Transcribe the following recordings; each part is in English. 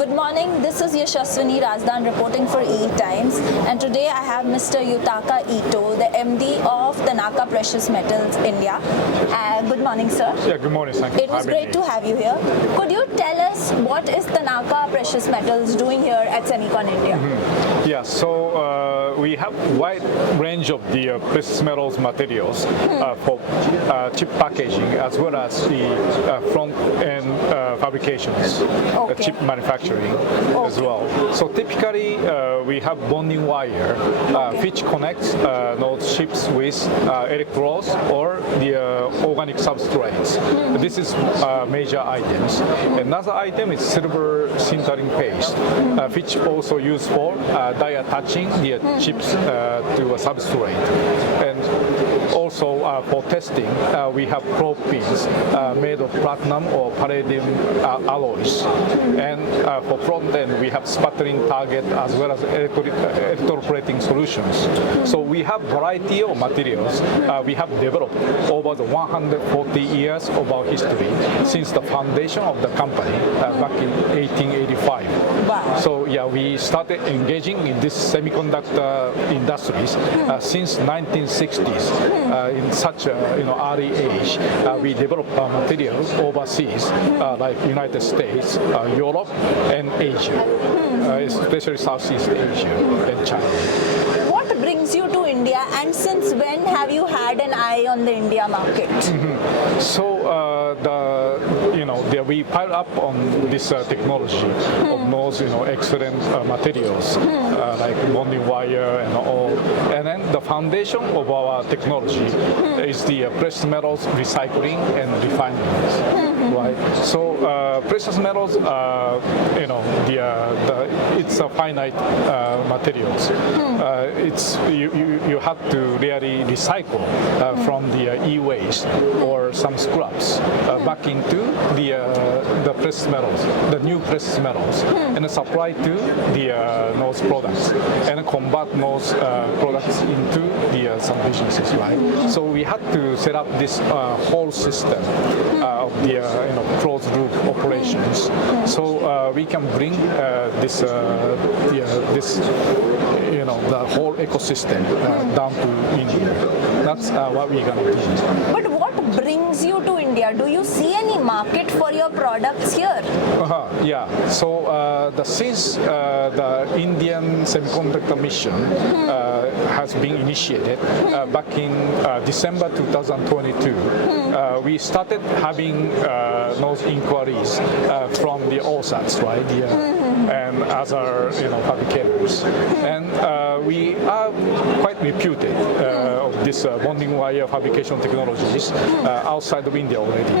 Good morning, this is Yashaswini Razdan reporting for E-Times, and today I have Mr. Yutaka Ito, the MD of Tanaka Precious Metals India. Good morning, sir. Yeah, good morning. Thank you. It was great to have you here. Could you tell us what is Tanaka Precious Metals doing here at SEMICON India? Yeah, so we have wide range of the precious metals materials for chip packaging as well as the front end fabrications, chip manufacturing as well. So typically we have bonding wire which connects those chips with electrodes or the organic substrates. This is major items. Another item is silver sintering paste, which also used for die attaching the chips to a substrate. And also for testing, we have probe pins made of platinum or palladium alloys. And for front end, we have sputtering target as well as electroplating solutions. So we have variety of materials we have developed over the 140 years of our history since the foundation of the company back in 1885. Wow. So yeah, we started engaging in this semiconductor industries since 1960s. In such early age, we developed materials overseas, like United States, Europe, and Asia, especially Southeast Asia and China. What brings you to India, and since when have you had an eye on the India market? So we piled up on this technology of those excellent materials like bonding wire and all. And then the foundation of our technology is the precious metals recycling and refinement, right? So precious metals, it's a finite materials. You have to really recycle from the e-waste or some scraps back into the precious metals, the new precious metals, and supply to those products and convert those products into some businesses, right? So we had to set up this whole system of the closed loop operations, so we can bring this the whole ecosystem down to India. That's what we're gonna do. But what brings you to India? Do you see any market for your products here? Yeah. So since the Indian semiconductor mission has been initiated back in December 2022, we started having those inquiries from the OSATs, right? And other fabricators, and we are quite reputed of this bonding wire fabrication technologies outside of India already,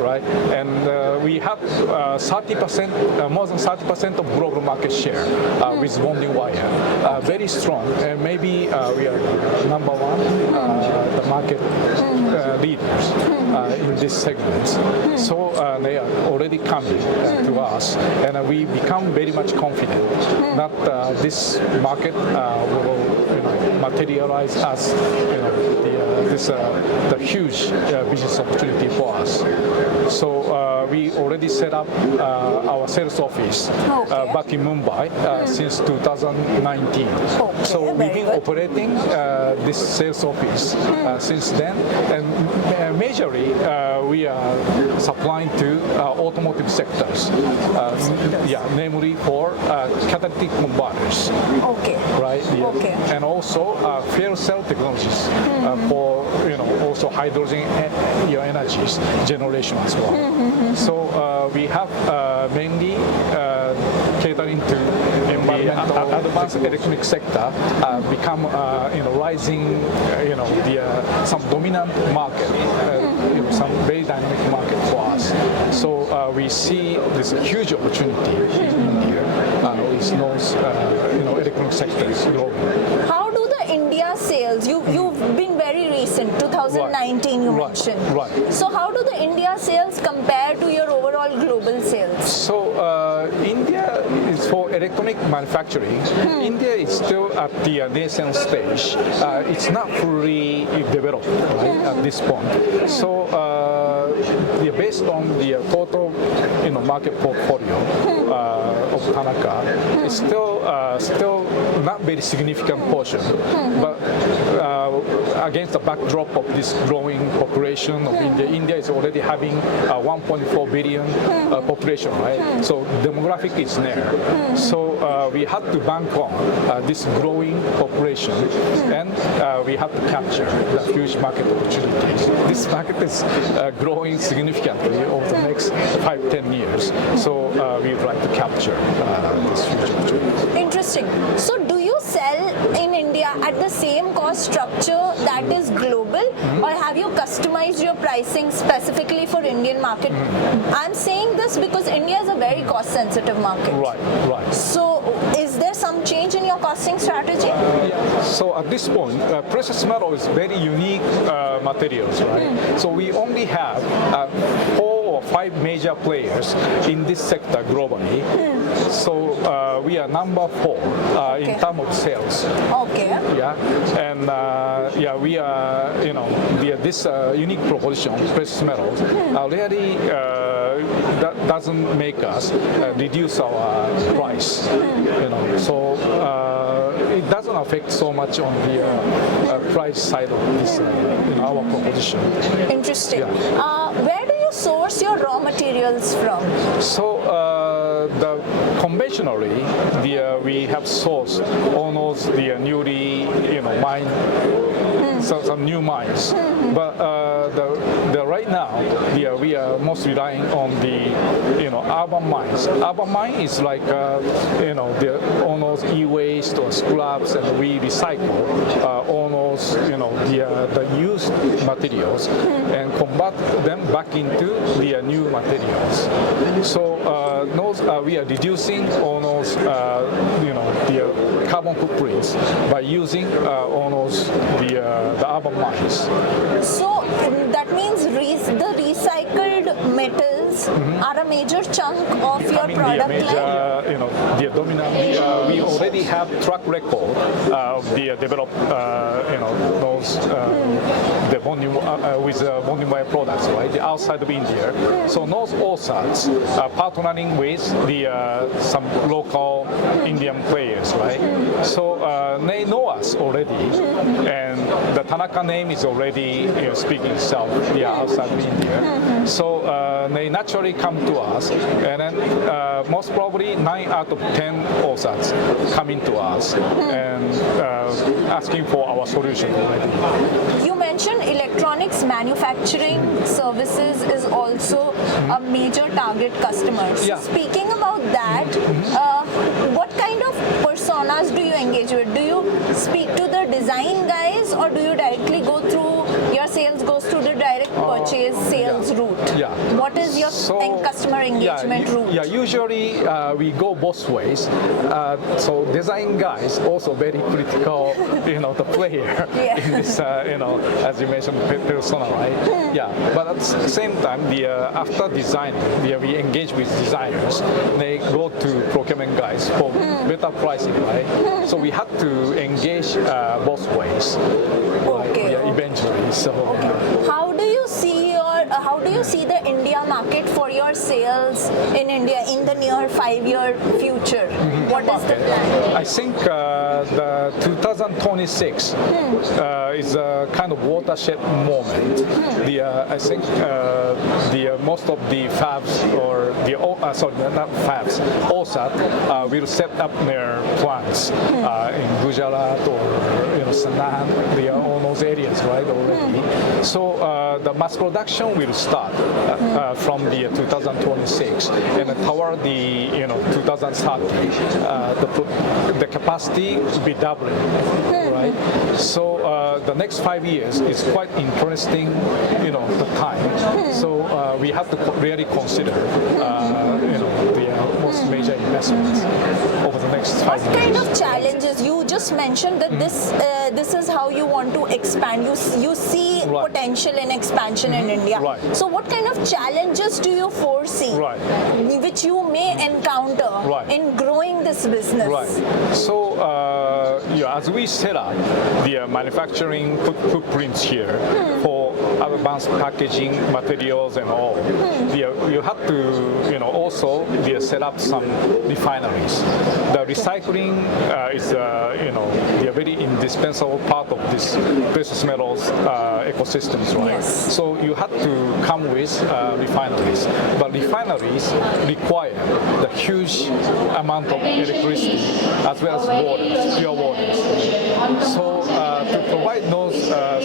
right? And we have 30%, more than 30% of global market share with bonding wire. Very strong, and maybe we are number one, the market leaders in this segment. So they are already coming to us, and we become very much confident that this market will materialize as the huge business opportunity for us. So we already set up our sales office back in Mumbai since 2019. So we've been operating this sales office since then, and majorly we are supplying to automotive sectors, namely for catalytic converters, right? And also fuel cell technologies for also hydrogen energies generation as well. So we have mainly catering to environmental advanced electronic sector become rising some dominant market, some very dynamic market for us. So we see this huge opportunity in India with those electronic sectors globally. How do the India sales? You've been very recent, 2019 you mentioned. Right. So how do the India sales compare to your overall global sales? So India is for electronic manufacturing. India is still at the nascent stage. It's not fully developed, right, at this point. So based on the total market portfolio of Tanaka, it's still not very significant portion, but against the backdrop of this growing population of India, India is already having 1.4 billion population, right? So demographic is there. So we have to bank on this growing population, and we have to capture the huge market opportunities. This market is growing significantly over the next 5-10 years. So we would like to capture this huge opportunity. Interesting. So do you sell in India at the same cost structure that is global, or have you customized your pricing specifically for Indian market? I'm saying this because India is a very cost sensitive market. Right. So is there some change in your costing strategy? So at this point, precious metal is very unique materials, right? So we only have 4 or 5 major players in this sector globally. So we are number 4 in terms of sales. Okay. Yeah, and we are, this unique proposition, precious metals, really that doesn't make us reduce our price. So it doesn't affect so much on the price side of this, our proposition. Interesting. Yeah. Where do you source your raw materials from? So conventionally, we have sourced almost the newly mined, some new mines. But right now, we are most relying on the urban mines. Urban mine is like the almost e-waste or scraps, and we recycle almost the used materials and convert them back into the new materials. So we are reducing almost the carbon footprints by using almost the urban mines. So that means the recycled metals are a major chunk of your product line? The dominant. We already have track record of the developed, those the volume with volume products, right? Outside of India. So those OSATs are partnering with some local Indian players, right? So they know us already, and the Tanaka name is already speaking itself outside of India. So they naturally come to us, and then most probably 9 out of 10 OSATs coming to us and asking for our solution already. You mentioned electronics manufacturing services is also a major target customer. So Yeah. speaking about that, what kind of personas do you engage with? Do you speak to the design guys, or do you directly go through, your sales goes through the direct purchase sales route? Yeah. What is your customer engagement route? Yeah, usually we go both ways. So design guys also very critical, the player in this, as you mentioned, persona, right? Yeah, but at the same time, after designing, we engage with designers. They go to procurement guys for better pricing, right? So we have to engage both ways. Okay. Yeah, eventually. So. How do you see the India market for your sales in India in the near 5-year future? What is the plan? I think the 2026 is a kind of watershed moment. I think most of the fabs or not fabs, OSAT will set up their plants in Gujarat or Sanand, all those areas, right, already. So the mass production will start from the 2026, and toward the 2030, the capacity will be doubling, right? So the next 5 years is quite interesting, the time. So we have to really consider, the most major investments over the next 5 years. What kind of challenges? You just mentioned that this is how you want to expand. You see potential in expansion in India. Right. So what kind of challenges do you foresee, which you may encounter in growing this business? Right. So as we set up the manufacturing footprints here for advanced packaging materials and all. You have to, also set up some refineries. The recycling is, the very indispensable part of this precious metals ecosystems, right? Yes. So you have to come with refineries, but refineries require the huge amount of electricity as well as waters, pure waters. So to provide those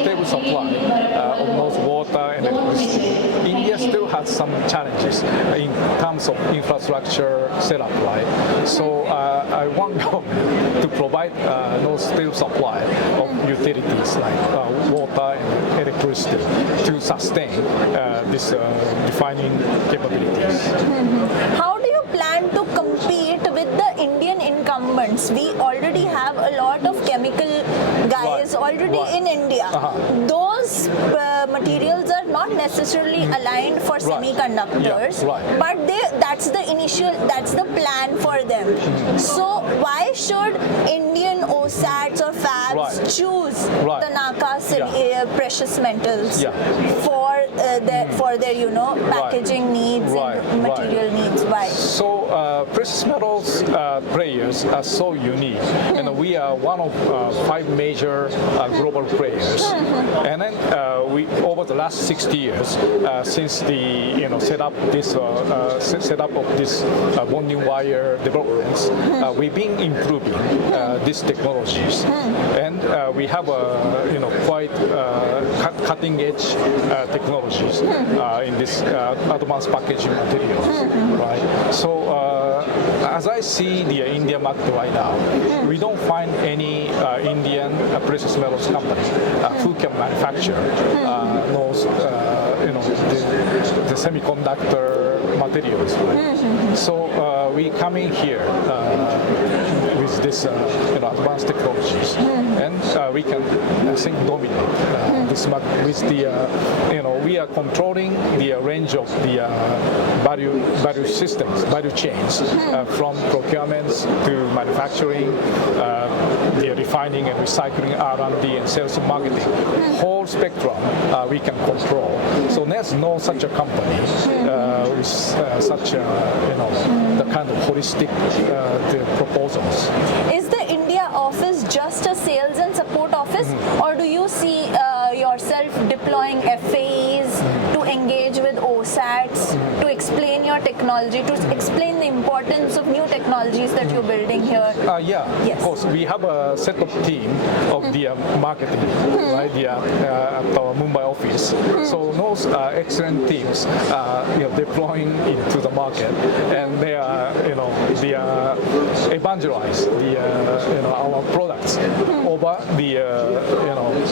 stable supply of those water and electricity, India still has some challenges in terms of infrastructure setup, right? So I want government to provide those stable supply of utilities like water and electricity to sustain this refining capabilities. How do you plan to compete with the Indian incumbents? We already have a lot of chemical guys already in India. Those materials are not necessarily aligned for semiconductors, but that's the plan for them. So why should Indian OSATs or fabs choose Tanaka precious metals for their packaging needs and material needs? Why? So precious metals players are so unique, and we are one of 5 major global players. And then we, over the last 60 years, since the setup of this bonding wire developments, we've been improving these technologies, and we have quite cutting edge technologies in this advanced packaging materials, right? So as I see the India market right now, we don't find any Indian precious metals company who can manufacture those, the semiconductor materials. Right? So we come in here with this advanced technologies, and we can, I think, dominate this market with the we are controlling the range of the value systems, value chains, from procurements to manufacturing, the refining and recycling, R&D, and sales and marketing. Whole spectrum we can control. So there's no such a company with such the kind of holistic the proposals. Is the India office just a sales and support office, or do you see yourself deploying FAEs to engage with OSATs, to explain your technology, to explain the importance of new technologies that you're building here? Yes. Of course. We have a set of team of the marketing, right, at our Mumbai office. So those excellent teams, deploying into the market, and they are, they are evangelize our products over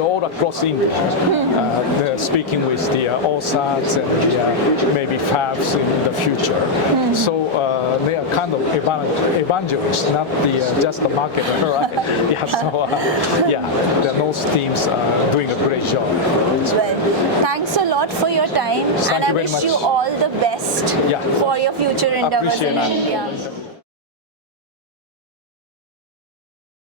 all across India. They're speaking with the OSATs and maybe fabs in the future. So they are kind of evangelists, not just the marketer, right? Those teams are doing a great job. Well, thanks a lot for your time, and I wish you all the best for your future endeavors in India.